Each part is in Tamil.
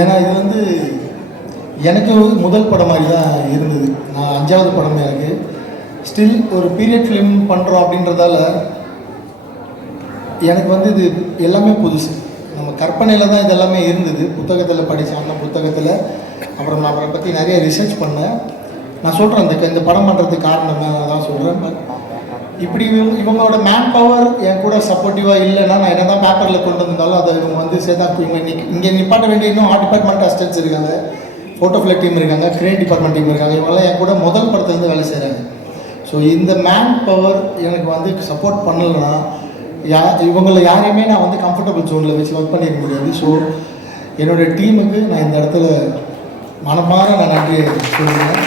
ஏன்னா இது வந்து எனக்கு முதல் படம் மாதிரி தான் இருந்தது. நான் 5வது படம் எனக்கு. ஸ்டில் ஒரு பீரியட் ஃபிலிம் பண்ணுறோம் அப்படின்றதால எனக்கு வந்து இது எல்லாமே புதுசு. நம்ம கற்பனையில் தான் இது எல்லாமே இருந்தது. புத்தகத்தில் படித்தேன், அந்த புத்தகத்தில். அப்புறம் நான் அவரை பற்றி நிறைய ரிசர்ச் பண்ணேன். நான் சொல்கிறேன் இந்த படம் பண்ணுறதுக்கு காரணம் நான் தான் சொல்கிறேன். பட் இப்படி இவங்களோட மேன் பவர் என் கூட சப்போர்ட்டிவாக இல்லைன்னா நான் என்ன தான் பேப்பரில் கொண்டு வந்தாலும் அதை இவங்க வந்து சேர்த்தா இங்கே நிப்பாட்ட வேண்டிய இன்னும் டிபார்ட்மெண்ட் அசிஸ்டன்ஸ் இருக்காங்க, ஃபோட்டோஃபில் டீம் இருக்காங்க, கிரியேட் டிபார்ட்மெண்ட் டீம் இருக்காங்க. இவங்கெல்லாம் என் கூட முதல் படத்துலேருந்து வேலை செய்கிறாங்க. ஸோ இந்த மேன் பவர் எனக்கு வந்து சப்போர்ட் பண்ணலைன்னா இவங்களை யாரையுமே நான் வந்து கம்ஃபர்டபுள் ஜோனில் வச்சு ஒர்க் பண்ணிக்க முடியாது. ஸோ என்னோடய டீமுக்கு நான் இந்த இடத்துல மனமாற நான் நன்றி சொல்லுவேன்.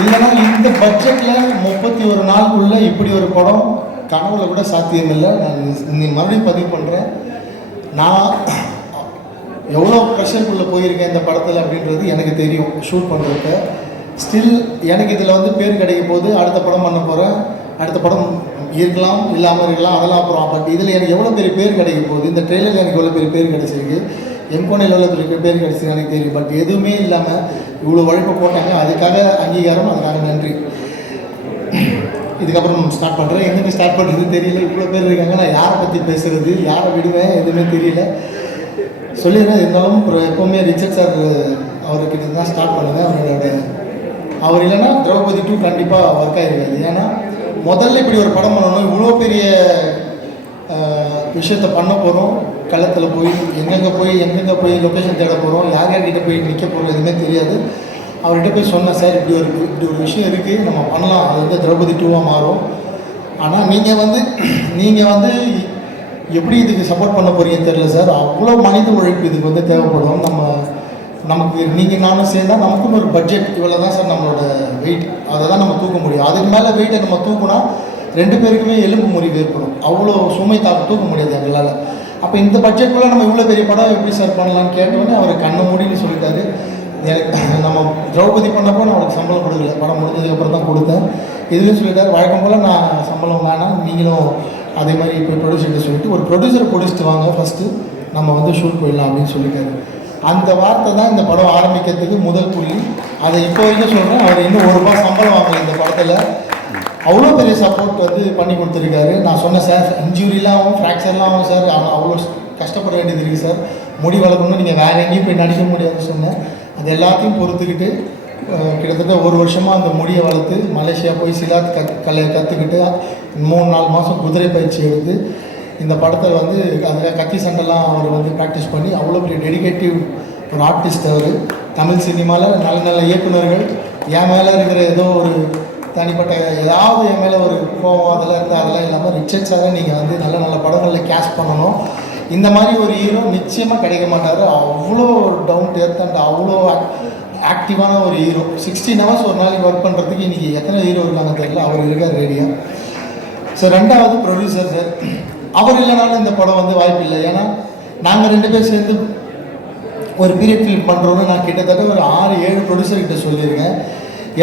இல்லைன்னா இந்த பட்ஜெட்டில் 31 நாளுக்குள்ளே இப்படி ஒரு படம் கனவுல கூட சாத்தியமில்லை. நான் மறுபடியும் பதிவு பண்ணுறேன். நான் எவ்வளோ ப்ரெஷருக்குள்ளே போயிருக்கேன் இந்த படத்தில் அப்படின்றது எனக்கு தெரியும். ஷூட் பண்ணுறப்ப ஸ்டில் எனக்கு இதில் வந்து பேர் கிடைக்கும் போது அடுத்த படம் பண்ண போகிறேன். அடுத்த படம் இருக்கலாம், இல்லாமல் இருக்கலாம், அதெல்லாம் அப்புறம். பட் இதில் எனக்கு எவ்வளோ பெரிய பேர் கிடைக்கும் போது, இந்த ட்ரெயிலரில் எனக்கு எவ்வளோ பெரிய பேர் கிடைச்சிருக்கு, எம்கோனில் எவ்வளோ பெரிய பேர் கிடைச்சிருக்கு எனக்கு தெரியும். பட் எதுவுமே இல்லாமல் இவ்வளோ உழைப்பு போட்டாங்க. அதுக்காக அங்கீகாரம், அதுக்காக நன்றி. இதுக்கப்புறம் ஸ்டார்ட் பண்ணுறேன். எங்கே ஸ்டார்ட் பண்ணுறது தெரியல. இவ்வளோ பேர் இருக்காங்க, நான் யாரை பற்றி பேசுகிறது, யாரை விடுவேன், எதுவுமே தெரியல. சொல்லிடுறேன். இருந்தாலும் எப்போவுமே ரிச்சர்ட் சார் அவர்கிட்ட தான் ஸ்டார்ட் பண்ணுவேன். அவர் இல்லைன்னா திரௌபதி 2 கண்டிப்பாக ஒர்க் ஆகிருக்காது. ஏன்னா முதல்ல இப்படி ஒரு படம் பண்ணணும், இவ்வளோ பெரிய விஷயத்த பண்ண போகிறோம். களத்தில் போய் எங்கெங்கே போய் லொக்கேஷன் தேட போகிறோம், யார்கிட்ட போய் நிற்க போகிறோம், எதுவுமே தெரியாது. அவர்கிட்ட போய் சொன்னேன், சார் இப்படி ஒரு விஷயம் இருக்குது, நம்ம பண்ணலாம், அது வந்து திரௌபதி 2 மாறும். ஆனால் நீங்கள் வந்து எப்படி இதுக்கு சப்போர்ட் பண்ண போகிறீங்கன்னு தெரியல சார். அவ்வளோ மனித உழைப்பு இதுக்கு வந்து தேவைப்படும். நமக்கு நீங்கள் நானும் சேர்ந்தால் நமக்குன்னு ஒரு பட்ஜெட் இவ்வளோ தான் சார் நம்மளோட வெயிட், அதை தான் நம்ம தூக்க முடியும். அதுக்கு மேலே வெயிட்டை நம்ம தூக்கினா 2 பேருக்குமே எலும்பு முறிவு ஏற்படும். அவ்வளோ சுமை தூக்க முடியாது எங்களால். அப்போ இந்த பட்ஜெட்டுக்குள்ளே நம்ம இவ்வளோ பெரிய படம் எப்படி சார் பண்ணலான்னு கேட்டோன்னே அவர் கண்ணை மூடின்னு சொல்லிட்டாரு. எனக்கு நம்ம திரௌபதி பண்ணப்போ நான் அவருக்கு சம்பளம் கொடுக்கல, படம் முடிஞ்சதுக்கப்புறம் தான் கொடுத்தேன். இதுலேயும் சொல்லிட்டார், வழக்கம் போல் நான் சம்பளம் வேணாம், நீங்களும் அதே மாதிரி இப்போ ப்ரொடியூசர்கிட்ட சொல்லிட்டு ஒரு ப்ரொடியூசரை பிடிச்சிட்டு வாங்க, ஃபஸ்ட்டு நம்ம வந்து ஷூட் போயிடலாம் அப்படின்னு சொல்லிட்டாரு. அந்த வார்த்தை தான் இந்த படம் ஆரம்பிக்கிறதுக்கு முதல் புள்ளி. அதை இப்போ வரைக்கும் சொல்கிறேன். அவர் இன்னும் ₹1 சம்பளம் வாங்கலை இந்த படத்தில். அவ்வளோ பெரிய சப்போர்ட் வந்து பண்ணி கொடுத்துருக்காரு. நான் சொன்னேன், சார் இன்ஜுரிலாம் ஆகும், ஃப்ராக்சர்லாம் ஆகும் சார், ஆனால் அவ்வளோ கஷ்டப்பட வேண்டியது இருக்குது சார், முடி வளர்க்கணும், நீங்கள் வேறு எங்கேயும் போய் நடிக்க முடியாதுன்னு சொன்னேன். அது எல்லாத்தையும் பொறுத்துக்கிட்டு கிட்டத்தட்ட 1 வருஷமாக அந்த முடியை வளர்த்து மலேசியா போய் சிலாத் கலையை கற்றுக்கிட்டு 3-4 மாதம் குதிரை பயிற்சி எடுத்து இந்த படத்தை வந்து அதில் கத்தி சண்டைலாம் அவர் வந்து ப்ராக்டிஸ் பண்ணி அவ்வளோ பெரிய டெடிகேட்டிவ் ஒரு ஆர்டிஸ்ட். அவர் தமிழ் சினிமாவில் நல்ல இயக்குநர்கள் என் மேலே இருக்கிற ஏதோ ஒரு தனிப்பட்ட ஏதாவது என் மேலே ஒரு கோபம் அதெல்லாம் இல்லாமல் ரிச்சர்ட் சாரை நீங்கள் வந்து நல்ல படங்களில் கேஸ்ட் பண்ணணும். இந்த மாதிரி ஒரு ஹீரோ நிச்சயமாக கிடைக்க மாட்டார். அவ்வளோ டவுன் டு எர்த் அண்ட் அவ்வளோ ஆக்டிவான ஒரு ஹீரோ. 16 hours ஒரு நாளைக்கு ஒர்க் பண்ணுறதுக்கு இன்றைக்கி எத்தனை ஹீரோ இருக்காங்க தெரியல, அவர் இருக்கார் ரெடியாக. ஸோ 2வது ப்ரொடியூசர் சார். அவர் இல்லைனாலும் இந்த படம் வந்து வாய்ப்பு இல்லை. ஏன்னா நாங்கள் 2 பேர் சேர்ந்து ஒரு பீரியட் ஃபிலிம் பண்ணுறோன்னு நான் கிட்டத்தட்ட ஒரு 6-7 ப்ரொடியூசர்கிட்ட சொல்லியிருக்கேன்.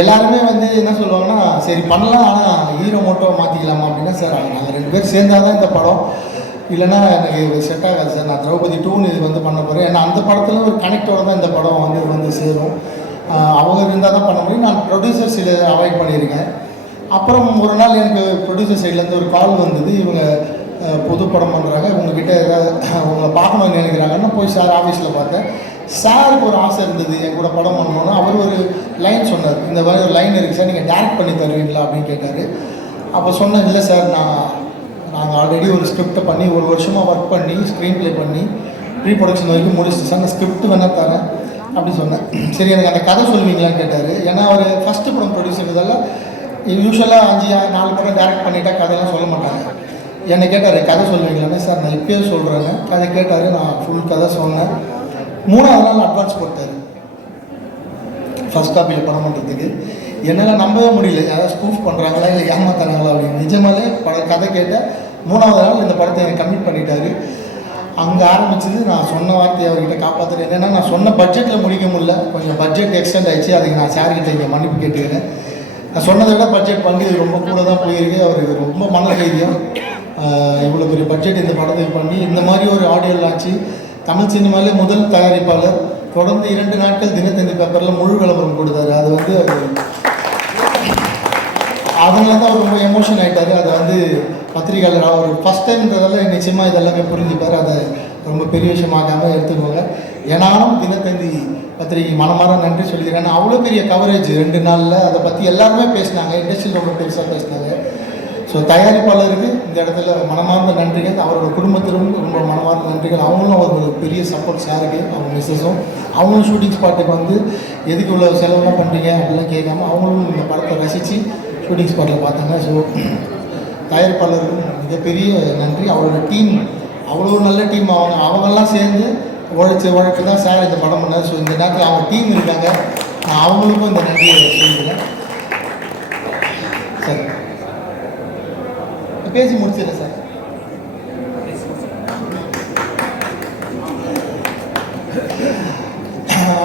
எல்லாருமே வந்து என்ன சொல்லுவாங்கன்னா, சரி பண்ணலாம், ஆனால் ஹீரோ மட்டும் மாற்றிக்கலாமா அப்படின்னா, சார் நாங்கள் 2 பேர் சேர்ந்தால் தான் இந்த படம், இல்லைனா எனக்கு செட் ஆகாது சார், நான் திரௌபதி 2 இது வந்து பண்ண போகிறேன். ஏன்னா அந்த படத்தில் ஒரு கனெக்டோடு தான் இந்த படம் வந்து சேரும். அவங்க இருந்தால் தான் பண்ண முடியும். நான் ப்ரொடியூசர் சில அவாய்ட் பண்ணியிருக்கேன். அப்புறம் ஒரு நாள் எனக்கு ப்ரொடியூசர் சைட்லேருந்து ஒரு கால் வந்தது, இவங்க புது படம் பண்ணுறாங்க, உங்ககிட்ட ஏதாவது உங்களை பார்க்கணும்னு நினைக்கிறாங்கன்னா போய் சார் ஆஃபீஸில் பார்த்தேன். சாருக்கு ஒரு ஆசை இருந்தது என் கூட படம் பண்ணணுன்னா. அவர் ஒரு லைன் சொன்னார், இந்த மாதிரி ஒரு லைன் இருக்குது சார், நீங்கள் டேரக்ட் பண்ணி தருவீங்களா அப்படின்னு கேட்டார். அப்போ சொன்னேன், இல்லை சார், நாங்கள் ஆல்ரெடி ஒரு ஸ்கிரிப்டை பண்ணி 1 வருஷமாக ஒர்க் பண்ணி ஸ்க்ரீன் ப்ளே பண்ணி ப்ரீ ப்ரொடக்ஷன் வரைக்கும் முடிச்சுட்டு சார், நான் ஸ்கிரிப்ட் வேணால் தரேன் அப்படி சொன்னேன். சரி எனக்கு அந்த கதை சொல்லுவீங்களான்னு கேட்டார். ஏன்னா அவர் ஃபஸ்ட்டு படம் ப்ரொடியூசர்ன்றதால யூஸ்வலாக 4 படம் டேரக்ட் பண்ணிட்டா கதையெல்லாம் சொல்ல மாட்டாங்க. என்னை கேட்டார், கதை சொல்லுவீங்களானே. சார் நான் இப்போயே சொல்கிறேன்னு கதை கேட்டார். நான் ஃபுல் கதை சொன்னேன். 3வது நாள் அட்வான்ஸ் கொடுத்தாரு ஃபஸ்ட் காப்பியில் படம் பண்ணுறதுக்கு. என்னால் நம்பவே முடியல, யாராவது ஸ்கூஃப் பண்ணுறாங்களா இல்லை ஏமாத்துறாங்களா அப்படின்னு. நிஜமாலே கதை கேட்டால் 3வது நாள் இந்த படத்தை எனக்கு கமிட் பண்ணிட்டாரு. அங்கே ஆரம்பிச்சது நான் சொன்ன வார்த்தையை அவர்கிட்ட காப்பாற்றுறேன். என்னென்னா நான் சொன்ன பட்ஜெட்டில் முடிக்க முடியல, கொஞ்சம் பட்ஜெட் எக்ஸ்டெண்ட் ஆகிடுச்சு. அதுக்கு நான் சார்கிட்ட இங்கே மன்னிப்பு கேட்டுக்கிறேன். நான் சொன்னதை விட பட்ஜெட் பண்ணி ரொம்ப கூட தான் போயிருக்கு. அவருக்கு ரொம்ப மன தைரியம். இவ்வளோ பெரிய பட்ஜெட் இந்த படத்துக்கு பண்ணி இந்த மாதிரி ஒரு ஆடியோ லான்ச்சு தமிழ் சினிமாவிலே முதல் தயாரிப்பாளர். தொடர்ந்து 2 நாட்கள் தினத்தந்தி பேப்பரில் முழு விளம்பரம் கொடுத்தாரு. அது வந்து அதனால தான் அவர் ரொம்ப எமோஷன் ஆகிட்டார். அதை வந்து பத்திரிகையாளர் அவர் ஃபஸ்ட் டைம்ன்றதால நிச்சயமாக இதெல்லாமே புரிஞ்சுப்பார். அதை ரொம்ப பெரிய விஷயமாகாமல் எடுத்துக்கோங்க. ஏனாலும் தினத்தந்தி பத்திரிகை மனமாற நன்றி சொல்லிக்கிறேன். அவ்வளோ பெரிய கவரேஜ் 2 நாளில் அதை பற்றி எல்லாருமே பேசினாங்க. இண்டஸ்ட்ரியில் ரொம்ப பெருசாக பேசினாங்க. ஸோ தயாரிப்பாளருக்கு இந்த இடத்துல மனமார்ந்த நன்றிகள். அவரோட குடும்பத்திலும் ரொம்ப மனமார்ந்த நன்றிகள். அவங்களும் ஒரு பெரிய சப்போர்ட் சாருக்கு, அவங்க மிஸ்ஸஸும் அவங்களும் ஷூட்டிங் ஸ்பாட்டுக்கு வந்து எதுக்கு இவ்வளோ செலவெல்லாம் பண்ணுறீங்க அப்படிலாம் கேட்காம அவங்களும் இந்த படத்தை ரசித்து ஷூட்டிங் ஸ்பாட்டில் பார்த்தாங்க. ஸோ தயாரிப்பாளருக்கும் மிகப்பெரிய நன்றி. அவரோட டீம் அவ்வளோ நல்ல டீம். அவங்கெல்லாம் சேர்ந்து உழைச்சி தான் சார் இந்த படம் பண்ணார். ஸோ இந்த நேரத்தில் அவங்க டீம் இருக்காங்க. நான் அவங்களுக்கும் இந்த நன்றியை சொல்லிக்கிறேன். சார் பேசி முடிச்சிடறேன் சார்.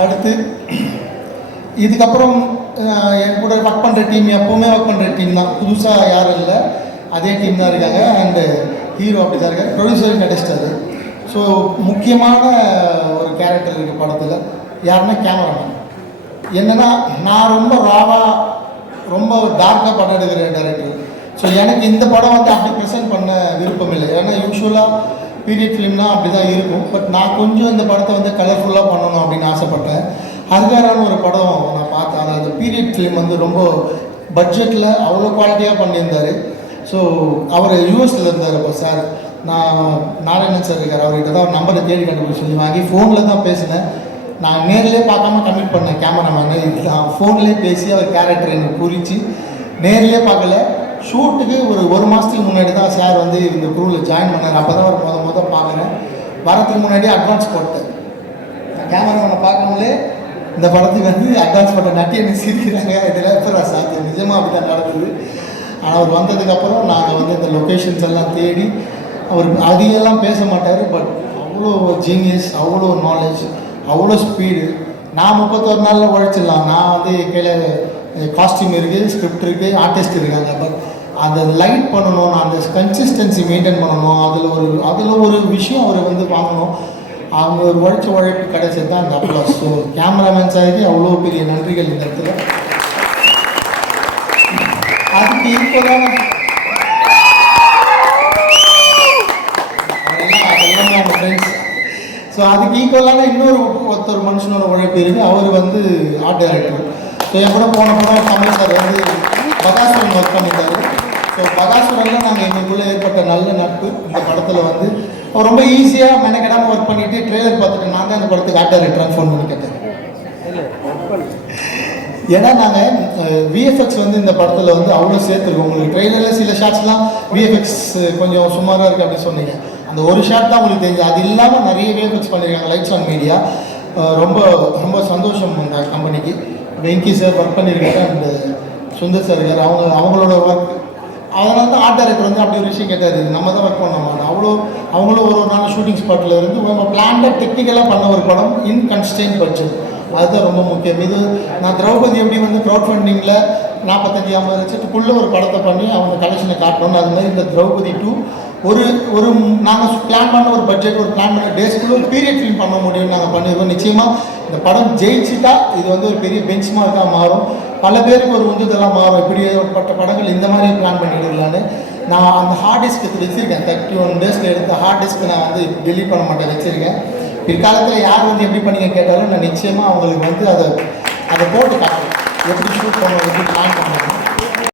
அடுத்து இதுக்கப்புறம் என் கூட ஒர்க் பண்ணுற டீம் எப்போவுமே ஒர்க் பண்ணுற டீம் தான். புதுசாக யாரும் இல்லை, அதே டீம் தான் இருக்காங்க. அண்டு ஹீரோ அப்படி தான் இருக்கார். ப்ரொடியூசரும் கிடைச்சிட்டாரு. ஸோ முக்கியமான ஒரு கேரக்டர் இருக்குது படத்தில். யாருன்னா கேமராமேன். என்னென்னா நான் ரொம்ப ராவாக ரொம்ப டார்க்காக படம் எடுக்கிற டேரக்டர். ஸோ எனக்கு இந்த படம் வந்து அப்படி ப்ரெசென்ட் பண்ண விருப்பம் இல்லை. ஏன்னா யூஸ்வலாக பீரியட் ஃபிலிம்னால் அப்படி தான் இருக்கும். பட் நான் கொஞ்சம் இந்த படத்தை வந்து கலர்ஃபுல்லாக பண்ணணும் அப்படின்னு ஆசைப்பட்டேன். ஹர்காரான ஒரு படம் நான் பார்த்தேன். ஆனால் அந்த பீரியட் ஃபிலிம் வந்து ரொம்ப பட்ஜெட்டில் அவ்வளோ குவாலிட்டியாக பண்ணியிருந்தார். ஸோ அவர் யூஎஸில் இருந்தார். அப்போ சார் நாராயணன் சார் இருக்கார். அவர்கிட்ட தான் நம்பரை தேடி கண்டுபிடிச்சி சொல்லி வாங்கி ஃபோனில் தான் பேசினேன். நான் நேர்லேயே பார்க்காம கமிட் பண்ணேன் கேமராமேனு. நான் ஃபோன்லேயே பேசி அவர் கேரக்டர் எனக்கு புரிச்சு நேர்லேயே பார்க்கல. ஷூட்டுக்கு ஒரு மாதத்துக்கு முன்னாடி தான் சார் வந்து இந்த குரூவில் ஜாயின் பண்ணார். அப்போ தான் அவர் முதல் பார்க்குறேன். வரத்துக்கு முன்னாடியே அட்வான்ஸ் போட்டேன். கேமராமேனை பார்க்காமலே இந்த படத்துக்கு வந்து அட்வான்ஸ் போட்ட நட்டி எனக்கு சிரிக்கிறாங்க. இதில் எப்போ சாத்தியம் நிஜமாக அப்படி தான் நடக்குது. ஆனால் அவர் வந்ததுக்கப்புறம் நாங்கள் வந்து இந்த லொக்கேஷன்ஸ் எல்லாம் தேடி அவர் அதிகெல்லாம் பேச மாட்டார். பட் அவ்வளோ ஜீனியஸ், அவ்வளோ நாலேஜ், அவ்வளோ ஸ்பீடு. நான் 31 நாளில் உழைச்சிடலாம். நான் வந்து கையில் காஸ்டியூம் இருக்குது, ஸ்கிரிப்ட் இருக்குது, ஆர்டிஸ்ட் இருக்காங்க. பட் அதை லைட் பண்ணணும், அந்த கன்சிஸ்டன்சி மெயின்டைன் பண்ணணும். அதில் ஒரு விஷயம் அவர் வந்து வாங்கணும். அவங்க ஒரு உழைப்பு கிடைச்சது தான் அந்த அப்ளாஸ். ஸோ கேமராமேன் சாருக்கு அவ்வளோ பெரிய நன்றிகள் இந்த இடத்துல. அதுக்கு ஈக்குவலான அதெல்லாம் அவங்க ஃப்ரெண்ட்ஸ். ஸோ அதுக்கு ஈக்குவலான ஒருத்தர் மனுஷனோட உழைப்பு இருக்குது. அவர் வந்து ஆர்ட் டைரக்டர். ஸோ என் கூட போன படம் தமிழ் சார் வந்து பகாசுரன் ஒர்க் பண்ணிட்டாரு. ஸோ பகாசுரனில் நாங்கள் எங்களுக்குள்ளே ஏற்பட்ட நல்ல நட்பு. இந்த படத்தில் வந்து அவர் ரொம்ப ஈஸியாக மெனக்கெடாமல் ஒர்க் பண்ணிவிட்டு ட்ரெய்லர் பார்த்துட்டு நான் தான் இந்த படத்துக்கு ஆர்ட் டைரக்டராக ஃபோன் பண்ணி கேட்டேன். ஏன்னா நாங்கள் விஎஃப்எக்ஸ் வந்து இந்த படத்தில் வந்து அவ்வளோ சேர்த்துருக்கோம். உங்களுக்கு ட்ரெய்லரில் சில ஷாட்ஸ்லாம் விஎஃப்எக்ஸ் கொஞ்சம் சுமாராக இருக்குது அப்படின்னு சொன்னீங்க. அந்த ஒரு ஷாட் தான் உங்களுக்கு தெரிஞ்சு. அது இல்லாமல் நிறைய விஎஃப்எக்ஸ் பண்ணியிருக்காங்க லைட்ஸ் ஆன் மீடியா. ரொம்ப ரொம்ப சந்தோஷம் இந்த கம்பெனிக்கு. வெங்கி சார் ஒர்க் பண்ணியிருக்காரு. அண்டு சுந்தர் சார் இருக்கார். அவங்களோட ஒர்க். அதனால தான் ஆர்ட் டைரக்டர் வந்து அப்படி ஒரு விஷயம் கேட்டார். நம்ம தான் ஒர்க் பண்ண மாட்டோம். அவங்களும் ஒரு நாள் ஷூட்டிங் ஸ்பாட்டில் இருந்து நம்ம பிளான்டாக டெக்னிக்கலாக பண்ண ஒரு படம் இன் கன்ஸ்டன்ட் பட்ஜெட். அதுதான் ரொம்ப முக்கியம். இது நான் திரௌபதி எப்படி வந்து க்ரௌட் ஃபண்டிங்கில் 45-50 லட்சத்துக்குள்ளே ஒரு படத்தை பண்ணி அவங்க கலெக்ஷனை காட்டணும். அது மாதிரி இந்த திரௌபதி 2 ஒரு நாங்கள் பிளான் பண்ண ஒரு பட்ஜெட், ஒரு பிளான் பண்ண டேஸ்க்குள்ளே ஒரு பீரியட் ஃபிலிம் பண்ண முடியும்னு நாங்கள் பண்ணியிருக்கோம். நிச்சயமாக இந்த படம் ஜெயிச்சுட்டா இது வந்து ஒரு பெரிய பெஞ்ச் மார்க்காக மாறும். பல பேருக்கு ஒரு உந்துதலாக மாறும். இப்படி ஏற்பட்ட படங்கள் இந்த மாதிரி பிளான் பண்ணிடலான்னு நான் அந்த ஹார்ட் டிஸ்க்கு வச்சுருக்கேன். 31 டேஸில் எடுத்த ஹார்ட் டிஸ்க்கு நான் வந்து டெலீட் பண்ண மாட்டேன், வச்சுருக்கேன். பிற்காலத்தில் யார் வந்து எப்படி பண்ணீங்க கேட்டாலும் நான் நிச்சயமாக அவங்களுக்கு வந்து அதை போட்டு காட்டுறேன். எப்படி ஷூட் பண்ணணும், எப்படி பிளான் பண்ணணும்.